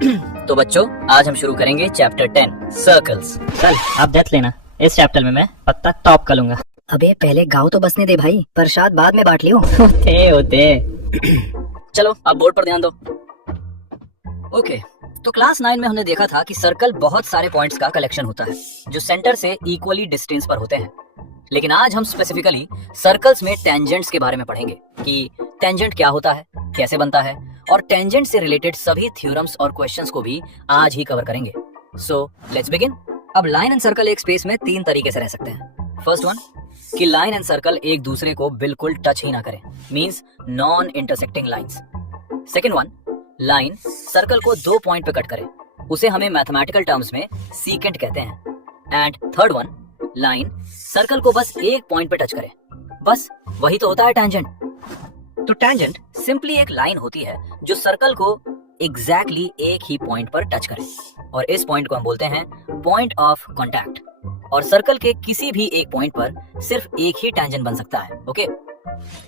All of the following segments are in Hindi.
तो बच्चों आज हम शुरू करेंगे चैप्टर 10 सर्कल्स। चल आप देख लेना, इस चैप्टर में मैं पत्ता टॉप कर लूंगा। अबे पहले गाँव तो बसने दे भाई, प्रसाद बाद में बांट लियो। होते चलो अब बोर्ड पर ध्यान दो। ओके, तो क्लास 9 में हमने देखा था कि सर्कल बहुत सारे पॉइंट्स का कलेक्शन होता है जो सेंटर से इक्वली डिस्टेंस पर होते हैं। लेकिन आज हम स्पेसिफिकली सर्कल्स में टेंजेंट्स के बारे में पढ़ेंगे कि टेंजेंट क्या होता है, कैसे बनता है, और टेंजेंट से रिलेटेड सभी थ्योरम्स और क्वेश्चंस को भी आज ही कवर करेंगे। So let's begin. अब लाइन एंड सर्कल एक स्पेस में 3 तरीके से रह सकते हैं। फर्स्ट वन कि लाइन एंड सर्कल एक दूसरे को बिल्कुल टच ही ना करें, means non intersecting lines. Second one, line circle को 2 पॉइंट पे कट करे, उसे हमें मैथमेटिकल टर्म्स में सीकेंट कहते हैं। And third one, line circle को बस एक पॉइंट पे टच करे, बस वही तो होता है टेंजेंट। तो टेंजेंट सिंपली एक लाइन होती है जो सर्कल को एग्जैक्टली एक ही पॉइंट पर टच करे, और इस पॉइंट को हम बोलते हैं पॉइंट ऑफ कांटेक्ट। और सर्कल के किसी भी एक पॉइंट पर सिर्फ एक ही टेंजेंट बन सकता है। ओके,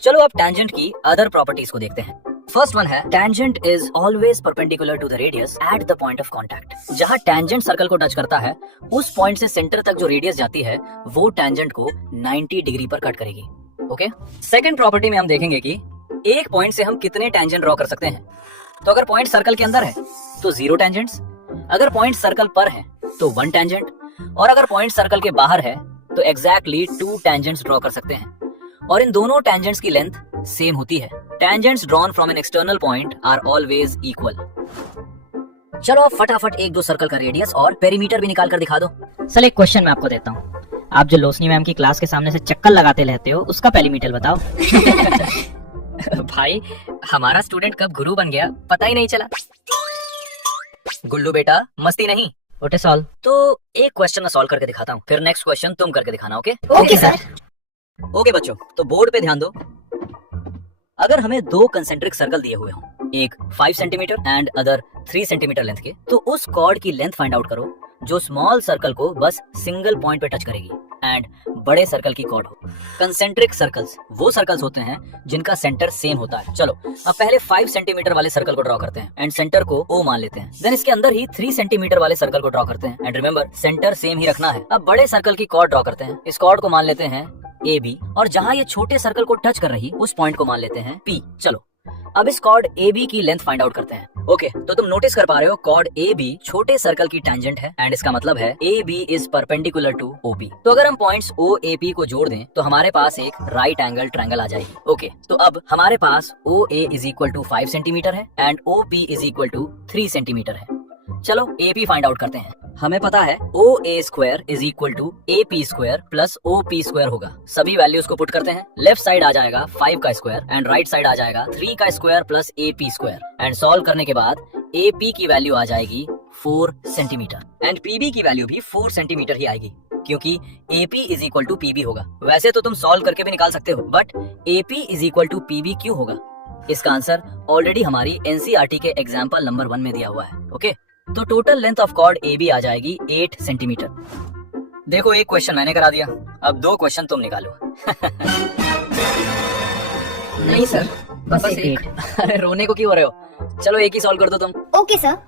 चलो अब टेंजेंट की अदर प्रॉपर्टीज को देखते हैं। फर्स्ट वन है tangent is always perpendicular to the radius at the point of contact. जहां टेंजेंट सर्कल को टच करता है उस पॉइंट से सेंटर तक जो रेडियस जाती है वो टेंजेंट को 90 डिग्री पर कट करेगी। ओके, सेकंड प्रॉपर्टी में हम देखेंगे कि एक पॉइंट से हम कितने टेंजेंट ड्रॉ कर सकते हैं। तो अगर पॉइंट सर्कल के अंदर है तो 0 टेंजेंट्स, अगर पॉइंट सर्कल पर है तो 1 टेंजेंट, और अगर पॉइंट सर्कल के बाहर है तो एग्जैक्टली 2 टेंजेंट्स ड्रॉ कर सकते हैं। और इन दोनों टेंजेंट्स की लेंथ सेम होती है। Tangents drawn from an external point are always equal. चलो अब फटाफट 1-2 सर्कल का रेडियस और पेरीमीटर भी निकाल कर दिखा दो। चल एक क्वेश्चन मैं आपको देता हूँ, आप जो लोसनी मैम की क्लास के सामने से चक्कर लगाते रहते हो उसका पेरीमीटर बताओ। भाई हमारा स्टूडेंट कब गुरु बन गया पता ही नहीं चला। गुल्लू बेटा मस्ती नहीं, ओटे सॉल्व। तो एक क्वेश्चन मैं सॉल्व करके दिखाता हूँ, फिर नेक्स्ट क्वेश्चन तुम करके दिखाना। Okay okay sir. ओके बच्चों, तो बोर्ड पे ध्यान दो। अगर हमें 2 कंसेंट्रिक सर्कल दिए हुए हों, एक 5 centimetre and other 3 centimetre length के, तो उस कॉर्ड की लेंथ फाइंड आउट करो जो स्मॉल सर्कल को बस सिंगल पॉइंट पे टच करेगी एंड बड़े सर्कल की कॉर्ड हो। कंसेंट्रिक सर्कल्स वो सर्कल्स होते हैं जिनका सेंटर सेम होता है। चलो अब पहले 5 सेंटीमीटर वाले सर्कल को ड्रॉ करते हैं एंड सेंटर को O मान लेते हैं। देन इसके अंदर ही 3 सेंटीमीटर वाले सर्कल को ड्रॉ करते हैं एंड रिमेंबर सेंटर सेम ही रखना है। अब बड़े सर्कल की कॉर्ड ड्रॉ करते हैं, इस कॉर्ड को मान लेते हैं AB, और जहां ये छोटे सर्कल को टच कर रही उस पॉइंट को मान लेते हैं P। चलो अब इस कॉर्ड AB की लेंथ फाइंड आउट करते हैं। ओके, तो तुम नोटिस कर पा रहे हो कॉर्ड AB छोटे सर्कल की टेंजेंट है एंड इसका मतलब है AB is perpendicular to OP। तो अगर हम पॉइंट्स OAP को जोड़ दें तो हमारे पास एक राइट एंगल ट्रायंगल आ जाएगी। ओके, तो अब हमारे पास OA is equal to 5 centimetre है and OP is equal to 3 centimetre है। चलो AP फाइंड आउट करते हैं। हमें पता है OA square is equal to AP square plus OP square होगा। सभी वैल्यूज को पुट करते हैं। लेफ्ट साइड आ जाएगा 5 का स्क्वायर एंड राइट साइड आ जाएगा 3 का square plus AP square, and solve करने के बाद AP की वैल्यू आ जाएगी 4 सेंटीमीटर एंड PB की वैल्यू भी 4 सेंटीमीटर ही आएगी क्योंकि AP is equal to PB होगा। वैसे तो तुम सॉल्व करके भी निकाल सकते हो, but AP is equal to PB क्यों होगा? इसका आंसर ऑलरेडी हमारी NCERT के एग्जाम्पल नंबर 1 में दिया हुआ है। ओके, तो total length of chord AB आ जाएगी 8 सेंटीमीटर। देखो एक क्वेश्चन मैंने करा दिया, अब 2 क्वेश्चन तुम निकालो। नहीं सर, बस एक। अरे रोने को क्यों हो रहे हो? चलो एक ही सॉल्व कर दो तुम। Okay sir.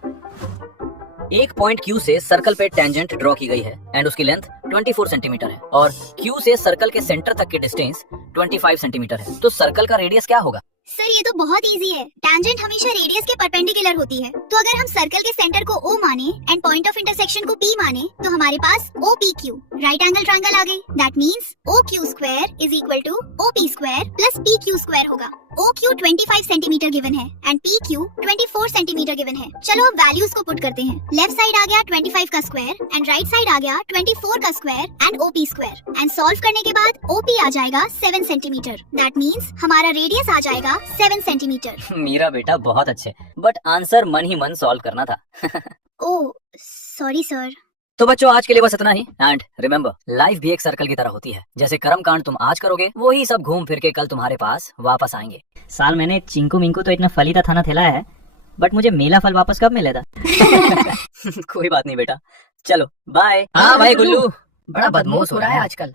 एक पॉइंट Q से सर्कल पे टेंजेंट ड्रॉ की गई है एंड उसकी लेंथ 24 सेंटीमीटर है, और Q से सर्कल के सेंटर तक की डिस्टेंस 25 सेंटीमीटर है। तो सर्कल का रेडियस क्या होगा? सर ये तो बहुत इजी है। टेंजेंट हमेशा रेडियस के परपेंडिकुलर होती है, तो अगर हम सर्कल के सेंटर को O माने एंड पॉइंट ऑफ इंटरसेक्शन को P माने तो हमारे पास OPQ राइट एंगल ट्रायंगल आ गई। That means OQ square is equal to OP square plus PQ square होगा। OQ 25 सेंटीमीटर गिवन है एंड PQ 24 सेंटीमीटर गिवन है। चलो अब वैल्यूज को पुट करते हैं। लेफ्ट साइड आ गया 25 का स्क्वायर एंड राइट साइड आ गया 24 का square and OP square, and solve करने के बाद OP आ जाएगा 7 सेंटीमीटर। दैट मींस हमारा रेडियस आ जाएगा 7 सेंटीमीटर। मेरा बेटा बहुत अच्छे, बट आंसर मन ही मन सॉल्व करना था। Oh sorry sir. तो बच्चों आज के लिए बस इतना ही, एंड रिमेंबर लाइफ भी एक सर्कल की तरह होती है। जैसे कर्म कांड तुम आज करोगे वही सब घूम फिर के कल तुम्हारे पास वापस आएंगे। साल मैंने चिंकू मिंकू तो इतना फलीदा थाना थैला है, बट मुझे मेला फल वापस कब मिलेगा? कोई बात नहीं बेटा, चलो बाय। हाँ भाई गुल्लू, बड़ा बदमाश हो रहा है आजकल।